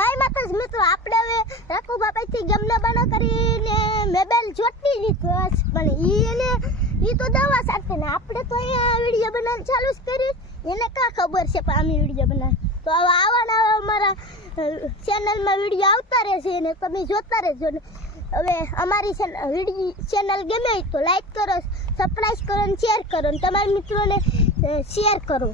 જય માતાજી. મિત્રો આપણે હવે રાખુ બાપાથી ગમલા બના કરીને મેબેલ જોતી લીધો. પણ ઈ એને, ઈ તો દવા સાથે ને આપણે તો અહીંયા વીડિયો બનાવવાનું ચાલુ જ કરી એને કા ખબર છે પણ અમે વીડિયો બનાવે તો હવે આવાના અમારા ચેનલમાં વીડિયો આવતા રહેશે ને તમે જોતા રહેજો ને. હવે અમારી ચેનલ ગમે તો લાઈક કરો સબસ્ક્રાઈબ કરો ને શેર કરો ને તમારા મિત્રોને શેર કરો.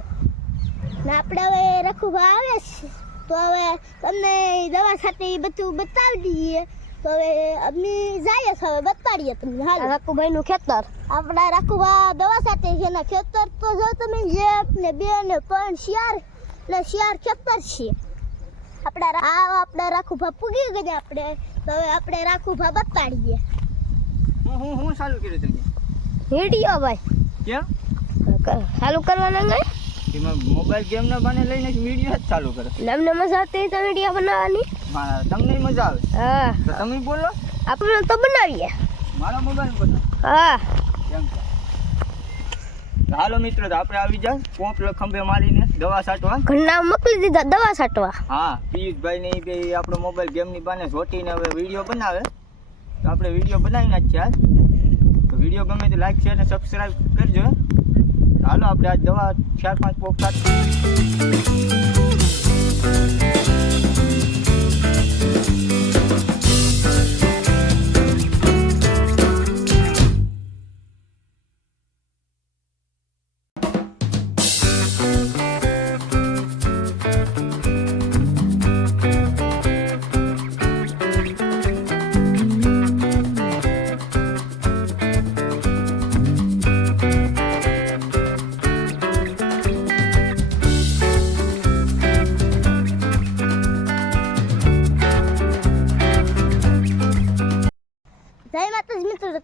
ને આપણે હવે રખુભા આવે છે. તો હવે તમને દવા સાથે બધું બતાવી દઈએ તો હવે અમે જઈએ હવે બતાડીએ તમને હાલ. રાખુભાઈ નું ખેતર. આપણા રાખુભા દવા સાથે છે ને ખેતર તો જો તમે એક ને બે ને પણ શિયાર એટલે શિયાર ખેતર છે. આપણા આ આપણા રાખુભા પૂગી ગયા આપણે. તો હવે આપણે રાખુભા બતાડીએ. હું હું હું ચાલુ કર્યું તમે? વીડિયો ભાઈ. કેમ ચાલુ કરવાના ગઈ એમાં મોબાઈલ ગેમ ના બાને લઈને વીડિયો જ ચાલુ કરે. તમને મજા આવતી તો વીડિયો બનાવવાની? મારા તમને મજા આવે? હા. તો તમે બોલો. આપણે તો બનાવીએ. મારો મોબાઈલ બોલો હા. કેમ હાલો મિત્રો તો આપણે આવી જાય પોપ ખંભે મારીને દવા છાંટવા. ઘરના મોકલી દીધા દવા છાંટવા. હા પિયુષભાઈ ને બે આપણો મોબાઈલ ગેમની બાને જોટીને હવે વીડિયો બનાવે. તો આપણે વીડિયો બનાવી નાખ્યા તો વીડિયો ગમે તો લાઈક શેર અને સબસ્ક્રાઈબ કરજો. હાલો આપણે આજ દવા ચાર પાંચ પોપ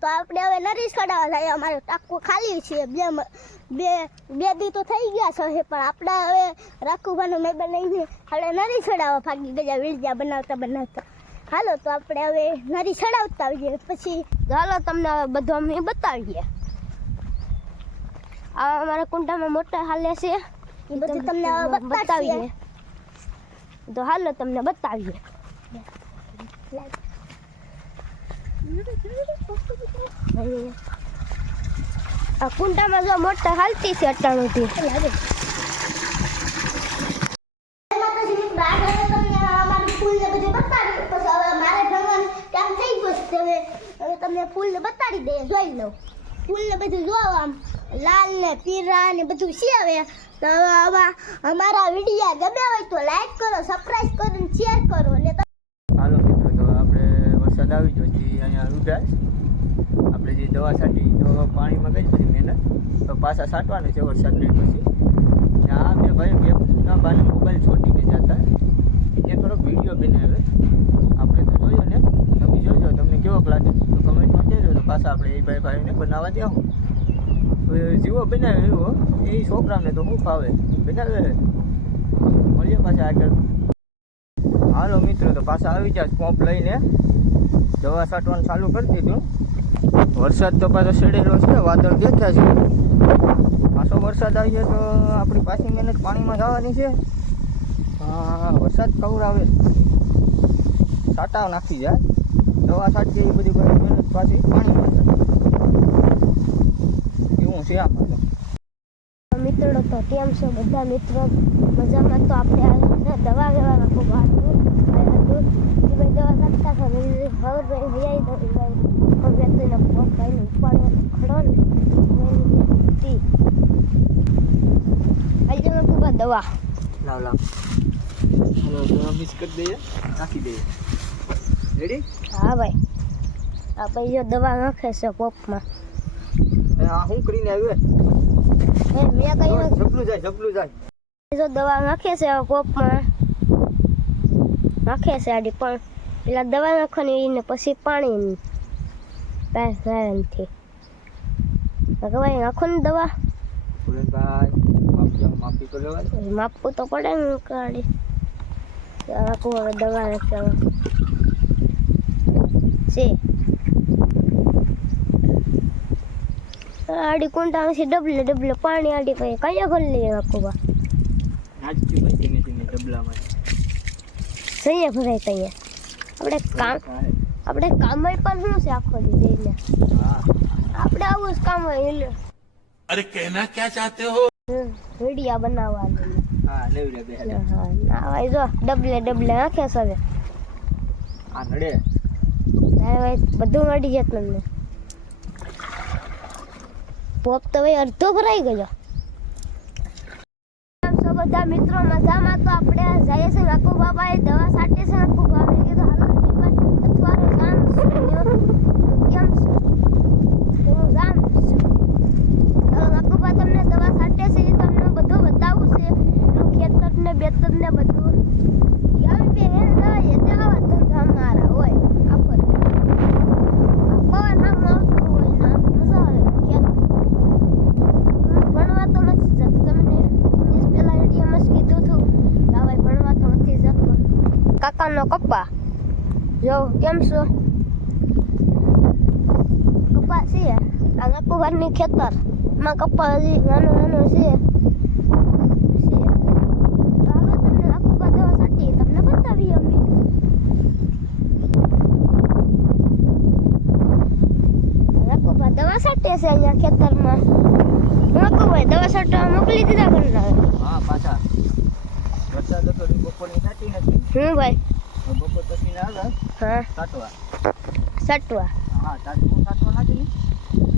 તો આપણે હવે નરી કઢાવા થાય અમારો ટાંકો ખાલી છે. બે બે બે દી તો થઈ ગયા છે પણ આપણે હવે રાખુભાનો મેં બનાવીને આપણે નરી ચડાવવા ભાગી ગયા વીડિયા બનાવતા બનાવતા. હાલો તો આપણે હવે નરી ચડાવતા આવીએ. પછી ચાલો તમને હવે બધું અમે બતાવીએ. આ અમારા કુંડામાં મોટા હાલે છે. એ બધું તમને બતાવીએ. તો હાલો તમને બતાવીએ. આ કુંડામાં જો મોટા હાલતી છે અટાણુંથી તમને ફૂલને બતાડી દે જોઈ લઉં ફૂલને બધું જોવા આમ લાલ ને પીળા ને બધું છે હવે તો અમારા વિડીયા ગમે હોય તો લાઈક કરો સબસ્ક્રાઈબ કરો ને શેર કરો. અને હાલો મિત્રો તો આપણે વરસાદ આવી ગયો અહીંયા ઊભા આપણે જે દવા છાંટી તો પાણીમાં ગઈ બધી મહેનત, તો પાછા છાંટવાનું છે વરસાદ રહી પછી આ મેં ભાઈ ગેમના બાને મોબાઈલ છોટીને જતા. એ થોડોક વીડિયો બનાવે. આપણે તો જોયો ને, તમે જોજો, તમને કેવોક લાગે? તો કમેન્ટમાં કહેજો, તો પાછા આપણે એ ભાઈ ભાઈને બનાવવા દેવું જીવો બનાવ્યો એવો એ છોકરાને તો શું ફાવે. બનાવે. મળીએ પાછા આગળ. હાલો મિત્રો, તો પાછા આવી જાય પંપ લઈને. દવા છાંટવાનું ચાલુ કરી દીધું. વરસાદ તો પાછો છેડેલો છે, વાદળ દેખ્યા છે. પાછો વરસાદ આવી તો આપણી પાછી મહેનત પાણીમાં જવાની છે. હા, વરસાદ કવર આવે છાંટાવ નાખી જાય. દવા છાંટીએ એ બધી મહેનત પાછી પાણીમાં એવું છે આમાં તો મિત્રો, તો કેમ છો? બધા મિત્રો, મજામાં? તો આપણે દવા લેવા ખૂબ ભાઈ દવા એ લાવ લાવ. હાલો દવા મિક્સ કરી દઈએ. નાખી દઈએ. રેડી હા ભાઈ આ ભાઈ જો દવા નાખે છે પોપમાં આ કરીને આવ્યો હે મેં કઈ જબલું જાય જબલું જાય. જો દવા નાખે છે પોપમાં. નાખે છે આડી પણ. પેલા દવા નાખવાની ને પછી પાણી પાયથી ભાઈ નાખો ને દવા. માપવું તો પડે ને કાઢી નાખું હવે દવા નાખવા છે. આડી કુંડા પછી ડબલે ડબલે પાણી આડી પછી કયા ખોલી નાખું બા? ધીમે ધીમે ડબલામાં. જઈએ ભરાય તઈએ આપણે કામ આપણે કામય પણ શું છે આખો દી જઈને આપણે આવું જ કામ હોય અરે કહેના ક્યાં ચાહતે હો? વિડિયા બનાવવા હા જો ડબલે ડબલે આંખે સવે ભાઈ બધું નડી જત તમને. પોપ તો ભાઈ અડધો ભરાઈ ગયો. બધા મિત્રો મજામાં તો આપણે જઈએ છે નકુ બાબાએ દવા સાટે છે. નકુ બાબાએ કીધું, હાલો જીવન અથવા કામ કેમ છું તો હું જામ છું હાલો નકુ બા તમને દવા સાટે છે એ તમને બધું બતાવું છે એનું ખેતર ને બેતર ને બધું યમ બે હે એ તે આવા ધંધા મારા હોય આખો દી. આ પવન આમ આવતું હોય ને આમ મજા આવે ખેત હું ભણવા તો નથી જતો તમને ઇંગ્લિશ પેલા રેડિયોમાં જ કીધું હતું કે આ ભાઈ ભણવા તો નથી જતો કાકાનો કપ્પા જો કેમ છો કપ્પા છે આ નકુભારની ખેતરમાં કપ્પા હજી નાનું નાનો છે દવા સાટી તમને બતાવીએ અમે નકુભા દવા સાટે છે અહીંયા ખેતરમાં નકુભાઈ દવા સાટવા મોકલી દીધા ઘરના હા પાછા વરસાદ હતો બપોરની થતી નથી હું ભાઈ હા? સાટવા સટવા હા તાજું સાટવા લાગે ને?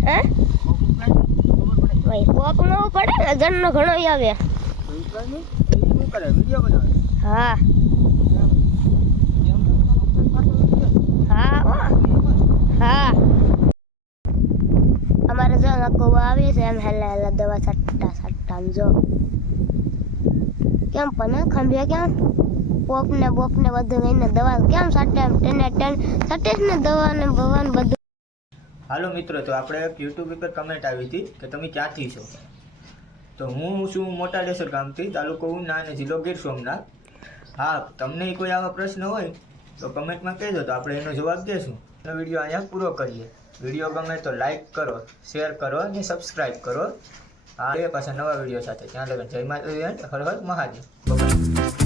હે? બહુ ઉકળાય ખબર પડે. ભાઈ કોક નો પડે ને જણનો ઘણો આવે. હા. હા હા. અમારે જો નકો આવી છે એમ હેલા હેલા દવા સટ્ટા સટ્ટા આમ જો. કેમ પણ ખંભ્યા ખંભે કેમ? પોપ ને બોપ ને બધું લઈને દવા કેમ એમ ટેને ટેન સટ્ટે ને દવા ને ભવન બધું. હાલો મિત્રો, તો આપણે યુટ્યુબ ઉપર કમેન્ટ આવી હતી કે તમે ક્યાંથી છો? તો હું છું મોટા ડેસર ગામથી, તાલુકો ઉના અને જિલ્લો ગીર સોમનાથ. હા, તમને કોઈ આવા પ્રશ્ન હોય, તો કમેન્ટમાં કહેજો, તો આપણે એનો જવાબ દઈશું વીડિયો અહીંયા પૂરો કરીએ. વીડિયો ગમે તો લાઈક કરો શેર કરો અને સબસ્ક્રાઈબ કરો. હા, એ પાછા નવા વીડિયો સાથે. ત્યાં લગન. જય માતા હર હર મહાદેવ.